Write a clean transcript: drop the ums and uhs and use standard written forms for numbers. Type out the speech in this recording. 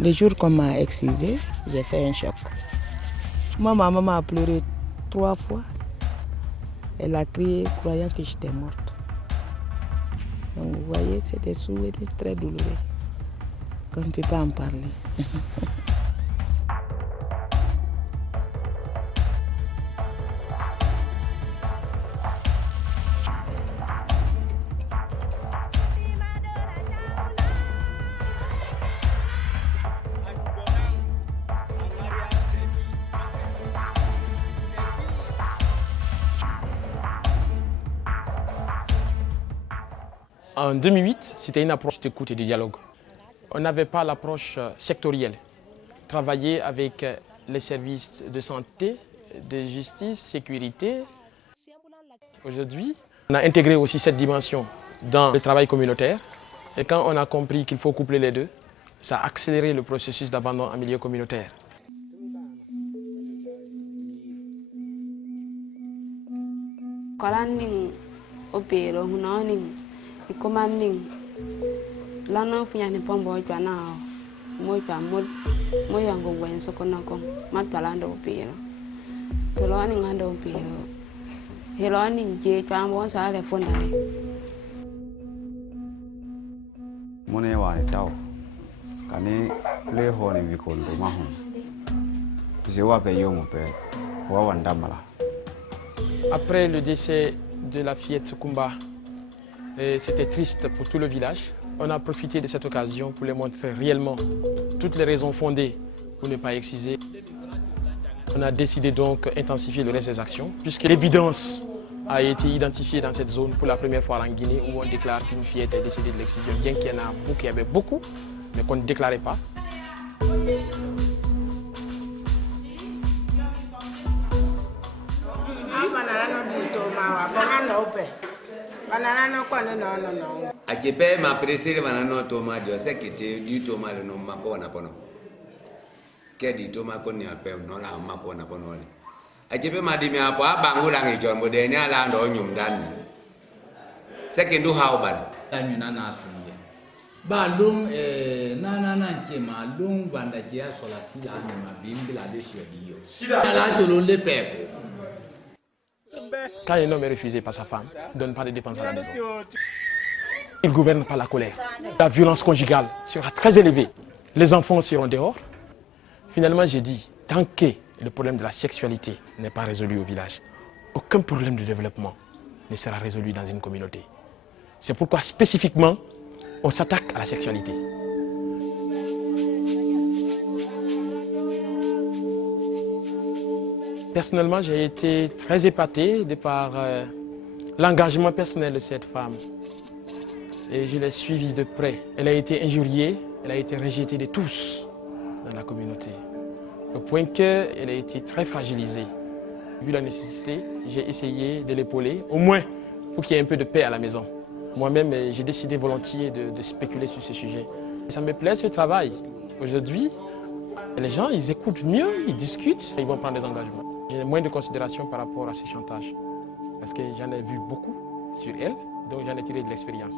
Le jour qu'on m'a excisé, j'ai fait un choc. Moi, ma maman a pleuré 3 fois. Elle a crié croyant que j'étais morte. Donc vous voyez, c'est des souvenirs très douloureux qu'on ne peut pas en parler. En 2008, c'était une approche d'écoute et de dialogue. On n'avait pas l'approche sectorielle. Travailler avec les services de santé, de justice, sécurité. Aujourd'hui, on a intégré aussi cette dimension dans le travail communautaire. Et quand on a compris qu'il faut coupler les deux, ça a accéléré le processus d'abandon en milieu communautaire. Commanding lana funya ni pombo jwa na mo jwa mo yango wen so kona ko matbalando piro to lo ni ngando piro helo ni je jwa mo sa le fonda ni mone wa ni taw kani le ho ni vikondo ma hon je wa pe yo mo pe wa wanda mala. Après le décès de la fillette Sukumba, c'était triste pour tout le village. On a profité de cette occasion pour les montrer réellement toutes les raisons fondées pour ne pas exciser. On a décidé donc d'intensifier le reste des actions, puisque l'évidence a été identifiée dans cette zone pour la première fois en Guinée, où on déclare qu'une fillette est décédée de l'excision, bien qu'il y en a beaucoup, qu'il y avait beaucoup, mais qu'on ne déclarait pas. Ajepe ma presere banana toma de sekete du toma le nom mako na pono. Ke di toma ko ni ape no la mako na pono le. Ajepe ma di mi apo abangula ngi jombo de ni ala ndo nyum dan. Sekendu hauban. Anyuna na sunye. Ba lung na njema lung banda kia sola sila ni mabimbi la de shodiyo. Ala to lo le pepo. Quand un homme est refusé par sa femme, il ne donne pas de dépenses à la maison. Il gouverne par la colère. La violence conjugale sera très élevée. Les enfants seront dehors. Finalement, j'ai dit, tant que le problème de la sexualité n'est pas résolu au village, aucun problème de développement ne sera résolu dans une communauté. C'est pourquoi spécifiquement, on s'attaque à la sexualité. Personnellement, j'ai été très épaté de par l'engagement personnel de cette femme. Et je l'ai suivie de près. Elle a été injuriée, elle a été rejetée de tous dans la communauté. Au point qu'elle a été très fragilisée. Vu la nécessité, j'ai essayé de l'épauler, au moins pour qu'il y ait un peu de paix à la maison. Moi-même, j'ai décidé volontiers de spéculer sur ce sujet. Ça me plaît ce travail. Aujourd'hui, les gens, ils écoutent mieux, ils discutent, et ils vont prendre des engagements. J'ai moins de considération par rapport à ces chantages. Parce que j'en ai vu beaucoup sur elle, donc j'en ai tiré de l'expérience.